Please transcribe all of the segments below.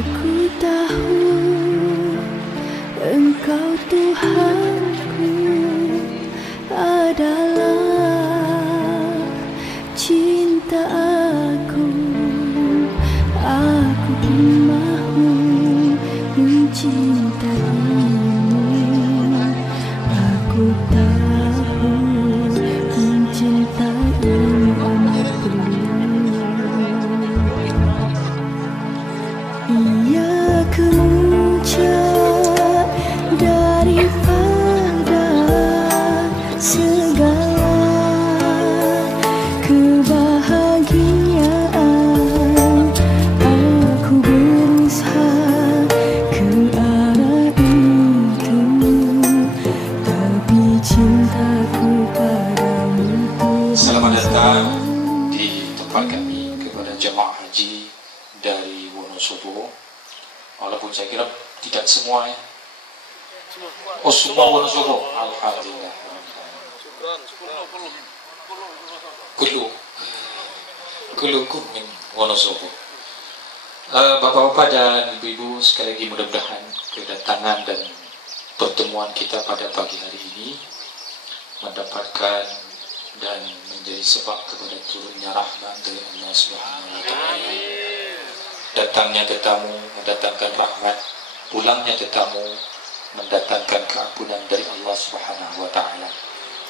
Aku tahu Engkau Tuhanku adalah cinta aku. Aku pun mahu mencintaimu. Aku tahu mencintaimu amat perlu. Ia kemuncak daripada segala kebahagiaan. Aku berusaha ke arah itu, tapi cintaku padamu Tuhan. Selamat datang di tempat kami kepada jemaah haji dari Wonosobo. Walaupun saya kira tidak semua ya. Oh, semua Wonosobo. Alhamdulillah. Kulukum min Wonosobo. Bapak-bapak dan ibu-ibu, sekali lagi mudah-mudahan kedatangan dan pertemuan kita pada pagi hari ini mendapatkan dan menjadi sebab kepada turunnya rahmat dari Allah Subhanahu wa taala. Datangnya tetamu mendatangkan rahmat, pulangnya tetamu mendatangkan keampunan dari Allah Subhanahu wa taala.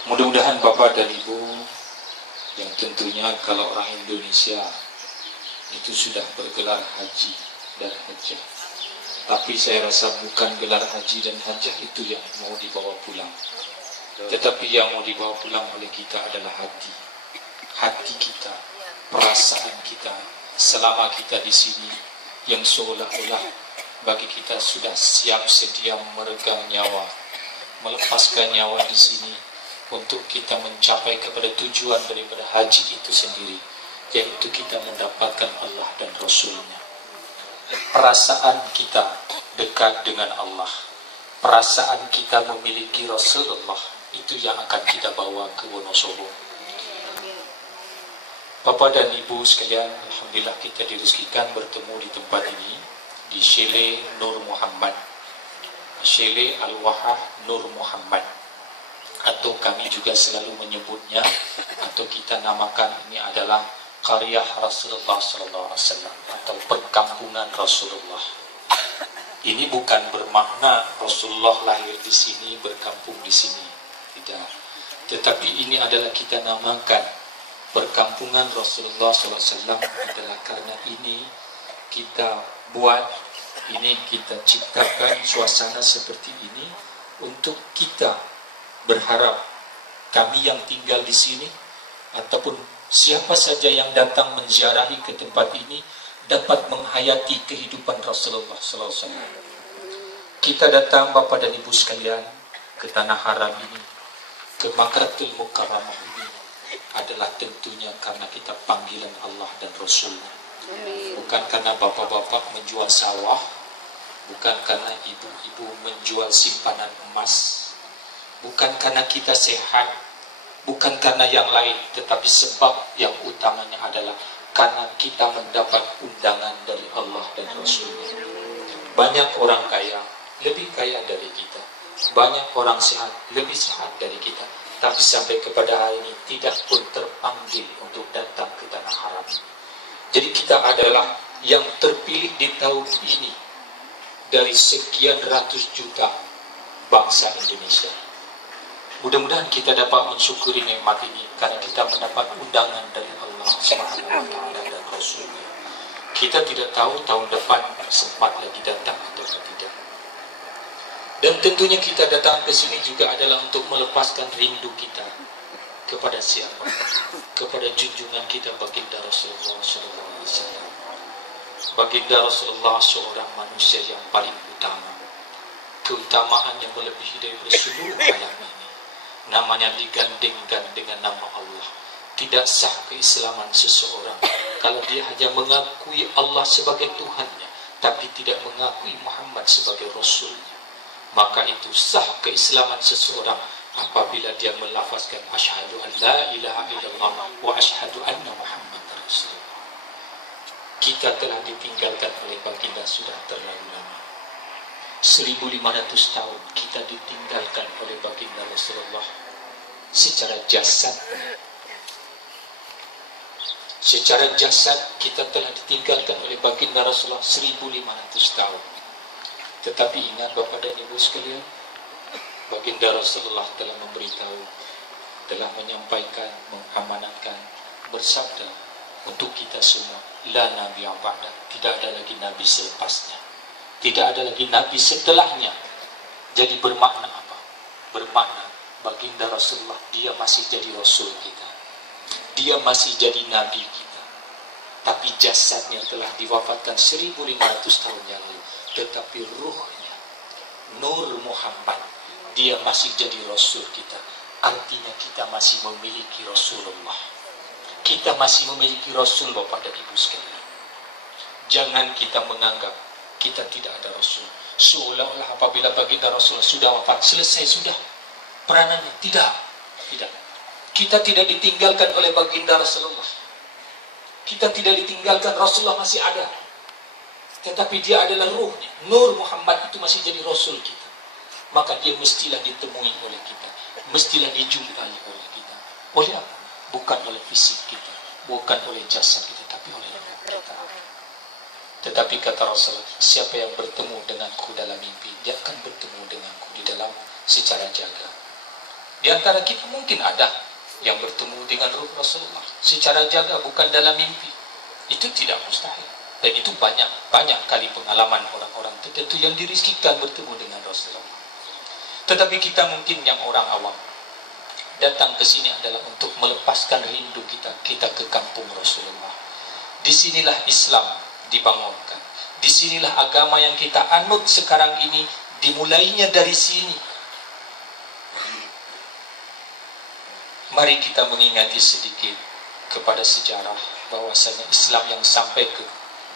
Mudah-mudahan Bapak dan Ibu yang tentunya kalau orang Indonesia itu sudah bergelar haji dan hajjah. Tapi saya rasa bukan gelar haji dan hajjah itu yang mau dibawa pulang. Tetapi yang mau dibawa pulang oleh kita adalah hati. Hati kita, perasaan kita selama kita di sini, yang seolah-olah bagi kita sudah siap sedia meregang nyawa, melepaskan nyawa di sini untuk kita mencapai kepada tujuan daripada haji itu sendiri, yaitu kita mendapatkan Allah dan Rasul-Nya. Perasaan kita dekat dengan Allah, perasaan kita memiliki Rasulullah, itu yang akan kita bawa ke Wonosobo. Bapak dan Ibu sekalian, alhamdulillah kita direzekikan bertemu di tempat ini, di Chalet Nur Muhammad, Chalet Al-Wahah Nur Muhammad, atau kami juga selalu menyebutnya atau kita namakan ini adalah karya Rasulullah SAW atau perkampungan Rasulullah. Ini bukan bermakna Rasulullah lahir di sini, berkampung di sini, tidak. Tetapi ini adalah kita namakan perkampungan Rasulullah SAW adalah karena ini kita buat, ini kita ciptakan suasana seperti ini untuk kita berharap kami yang tinggal di sini ataupun siapa saja yang datang menziarahi ke tempat ini dapat menghayati kehidupan Rasulullah SAW. Kita datang Bapak dan Ibu sekalian ke Tanah Haram ini, ke Makkatul Mukarramah ini adalah tentunya karena kita panggilan Allah dan Rasul-Nya. Bukan karena bapak-bapak menjual sawah, bukan karena ibu-ibu menjual simpanan emas, bukan karena kita sehat, bukan karena yang lain, tetapi sebab yang utamanya adalah karena kita mendapat undangan dari Allah dan Rasul-Nya. Banyak orang kaya, lebih kaya dari kita. Banyak orang sehat, lebih sehat dari kita. Tapi sampai kepada hari ini tidak pun terpanggil untuk datang ke Tanah Haram. Jadi kita adalah yang terpilih di tahun ini dari sekian ratus juta bangsa Indonesia. Mudah-mudahan kita dapat mensyukuri nikmat ini karena kita mendapat undangan dari Allah Subhanahu wa taala dan Rasul-Nya. Kita tidak tahu tahun depan sempat lagi datang atau tidak. Dan tentunya kita datang ke sini juga adalah untuk melepaskan rindu kita kepada siapa? Kepada junjungan kita baginda Rasulullah SAW. Baginda Rasulullah seorang manusia yang paling utama. Keutamaan yang melebihi dari seluruh alam ini. Namanya digandingkan dengan nama Allah. Tidak sah keislaman seseorang kalau dia hanya mengakui Allah sebagai Tuhannya, tapi tidak mengakui Muhammad sebagai Rasulnya. Maka itu sah keislaman seseorang apabila dia melafazkan asyhadu an la ilaha illallah wa asyhadu anna Muhammadar Rasulullah. Kita telah ditinggalkan oleh baginda sudah 1500 tahun kita ditinggalkan oleh baginda Rasulullah secara jasad. Secara jasad kita telah ditinggalkan oleh baginda Rasulullah 1500 tahun. Tetapi ingat Bapak dan Ibu sekalian, baginda Rasulullah telah memberitahu, telah menyampaikan, mengamanatkan, bersabda untuk kita semua, la nabi ba'da, tidak ada lagi nabi selepasnya, tidak ada lagi nabi setelahnya. Jadi bermakna apa? Bermakna baginda Rasulullah dia masih jadi rasul kita, dia masih jadi nabi kita, tapi jasadnya telah diwafatkan 1500 tahun yang lalu, tetapi ruhnya Nur Muhammad dia masih jadi rasul kita. Artinya kita masih memiliki Rasulullah, kita masih memiliki Rasul Bapak dan Ibu sekalian. Jangan kita menganggap kita tidak ada Rasul, seolah-olah apabila baginda Rasul sudah wafat selesai sudah peranannya. Tidak. Kita tidak ditinggalkan oleh baginda Rasulullah, kita tidak ditinggalkan. Rasulullah masih ada, tetapi dia adalah ruhnya. Nur Muhammad itu masih jadi Rasul kita. Maka dia mestilah ditemui oleh kita, mestilah dijumpai oleh kita. Oleh apa? Bukan oleh fisik kita, bukan oleh jasad kita, tapi oleh roh kita. Tetapi kata Rasulullah, siapa yang bertemu denganku dalam mimpi, dia akan bertemu denganku di dalam secara jaga. Di antara kita mungkin ada yang bertemu dengan ruh Rasulullah secara jaga, bukan dalam mimpi. Itu tidak mustahil. Dan itu banyak kali pengalaman orang-orang tertentu yang dirizkikan bertemu dengan Rasulullah. Tetapi kita mungkin yang orang awam datang ke sini adalah untuk melepaskan rindu kita ke kampung Rasulullah. Disinilah Islam dibangunkan. Disinilah agama yang kita anut sekarang ini dimulainya dari sini. Mari kita mengingati sedikit kepada sejarah bahwasanya Islam yang sampai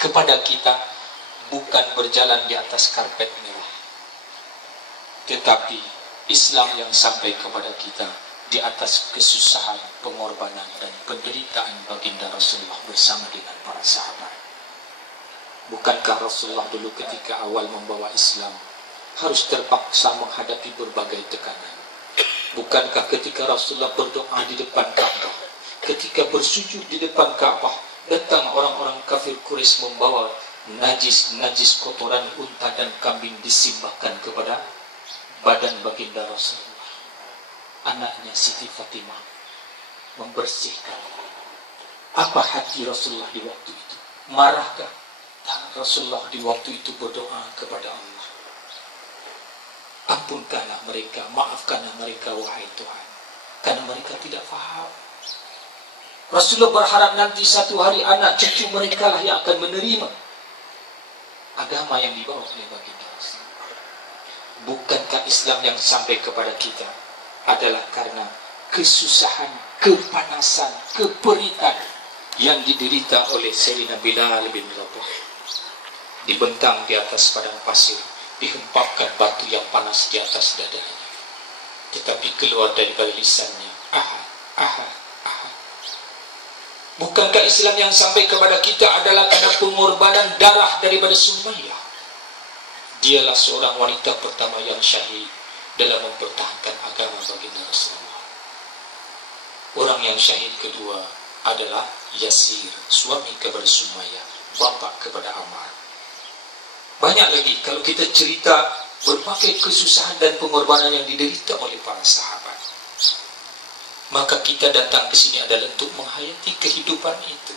kepada kita bukan berjalan di atas karpet merah, tetapi Islam yang sampai kepada kita di atas kesusahan, pengorbanan dan penderitaan baginda Rasulullah bersama dengan para sahabat. Bukankah Rasulullah dulu ketika awal membawa Islam harus terpaksa menghadapi berbagai tekanan? Bukankah ketika Rasulullah berdoa di depan Ka'bah, ketika bersujud di depan Ka'bah, datang orang-orang kafir Quraisy membawa najis kotoran unta dan kambing disimbahkan kepada badan baginda Rasulullah. Anaknya Siti Fatimah membersihkan. Apa hati Rasulullah di waktu itu? Marahkah? Rasulullah di waktu itu berdoa kepada Allah, ampunkanlah mereka, maafkanlah mereka wahai Tuhan, karena mereka tidak faham. Rasulullah berharap nanti satu hari anak cucu mereka lah yang akan menerima agama yang dibawa oleh baginda Rasulullah. Bukankah Islam yang sampai kepada kita adalah karena kesusahan, kepanasan, keperitan yang diderita oleh Sayyidina Bilal bin Rabah? Dibentang di atas padang pasir, dihempapkan batu yang panas di atas dadanya, tetapi keluar dari lisannya, ahad, ahad, ahad. Bukankah Islam yang sampai kepada kita adalah karena pengorbanan darah daripada Sumayyah? Dialah seorang wanita pertama yang syahid dalam mempertahankan agama baginda Rasulullah. Orang yang syahid kedua adalah Yasir, suami kepada Sumayyah, bapak kepada Ammar. Banyak lagi kalau kita cerita berbagai kesusahan dan pengorbanan yang diderita oleh para sahabat. Maka kita datang ke sini adalah untuk menghayati kehidupan itu.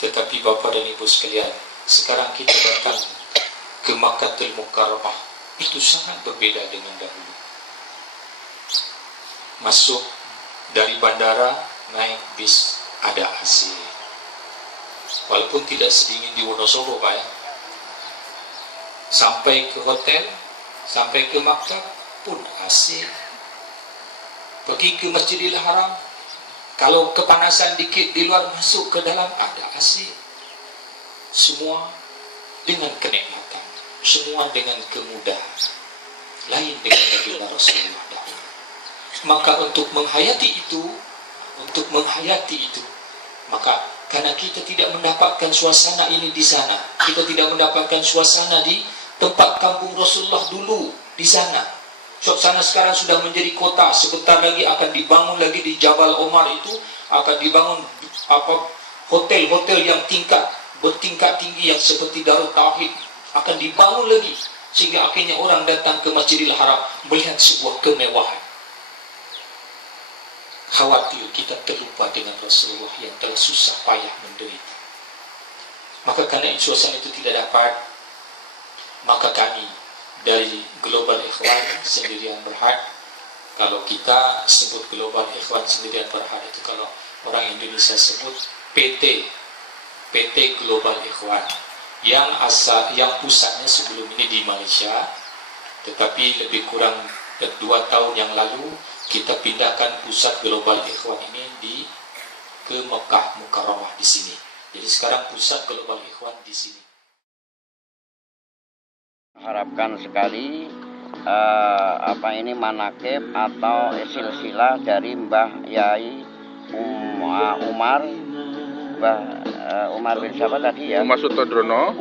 Tetapi Bapak dan Ibu sekalian, sekarang kita datang ke Makkahul Mukarramah, itu sangat berbeda dengan dahulu. Masuk dari bandara, naik bis, ada AC. Walaupun tidak sedingin di Wonosobo Pak ya. Sampai ke hotel, sampai ke Makkah pun AC. Pergi ke Masjidil Haram, kalau kepanasan dikit di luar, masuk ke dalam ada AC. Semua dengan kenikmatan, semua dengan kemudahan. Lain dengan baginda Rasulullah dahulu. Maka untuk menghayati itu, maka karena kita tidak mendapatkan suasana ini di sana, kita tidak mendapatkan suasana di tempat kampung Rasulullah dulu di sana. Sana sekarang sudah menjadi kota. Sebentar lagi akan dibangun lagi di Jabal Omar itu, akan dibangun hotel-hotel yang bertingkat tinggi yang seperti Darul Tauhid akan dibangun lagi, sehingga akhirnya orang datang ke Masjidil Haram melihat sebuah kemewahan. Khawatir kita terlupa dengan Rasulullah yang telah susah payah menderita. Maka karena suasana itu tidak dapat, maka kami dari Global Ikhwan Sendirian Berhad, kalau kita sebut Global Ikhwan Sendirian Berhad itu, kalau orang Indonesia sebut PT Global Ikhwan, yang pusatnya sebelum ini di Malaysia, tetapi lebih kurang 2 tahun yang lalu kita pindahkan pusat Global Ikhwan ini ke Mekah Mukarramah di sini. Jadi sekarang pusat Global Ikhwan di sini. Harapkan sekali manakib atau silsilah dari Mbah Yai Umar bin siapa tadi ya? Umar Sutrodrono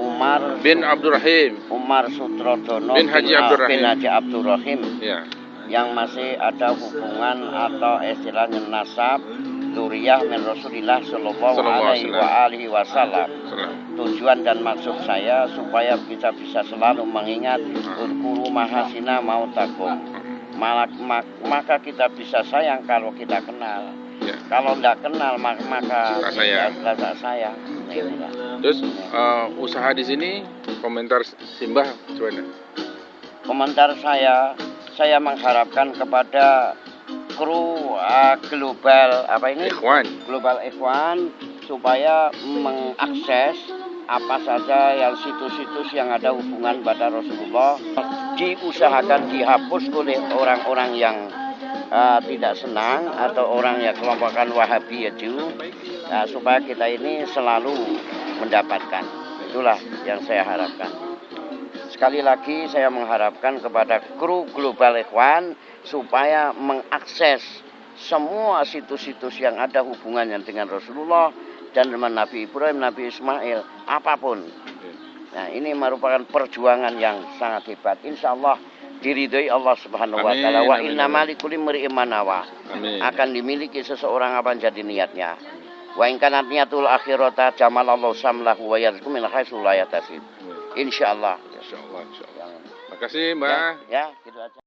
bin Abdurrahim Umar Sutrodrono bin Haji Abdurrahim ya, yang masih ada hubungan atau istilahnya nasab Duriyah min Rasulillah Sallallahu Alaihi Wasallam. Tujuan dan maksud saya supaya kita bisa selalu mengingat Udkuru mahasina mautakum. Maka kita bisa sayang kalau kita kenal. Ya. Kalau tidak kenal maka tidak sayang. Terus usaha di sini, komentar Simbah gimana? Komentar saya mengharapkan kepada kru global Global Ikhwan supaya mengakses apa saja yang situs-situs yang ada hubungan pada Rasulullah, diusahakan dihapus oleh orang-orang yang tidak senang atau orang yang kelompokan Wahabi itu, supaya kita ini selalu mendapatkan. Itulah yang saya harapkan. Sekali lagi saya mengharapkan kepada kru Global Ikhwan supaya mengakses semua situs-situs yang ada hubungannya dengan Rasulullah dan dengan Nabi Ibrahim, Nabi Ismail, apapun. Nah, ini merupakan perjuangan yang sangat hebat. Insya Allah diridhoi Allah Subhanahu wa taala. Wa inna malikul imri'in manawa. Akan dimiliki seseorang apa yang jadi niatnya. Wa in kanat niyatul akhirata jamalallahu samlahu wa yarzuqu min haitsu la yahtasib. Insyaallah. Insyaallah. Makasih, Mbak. Ya, gitu aja.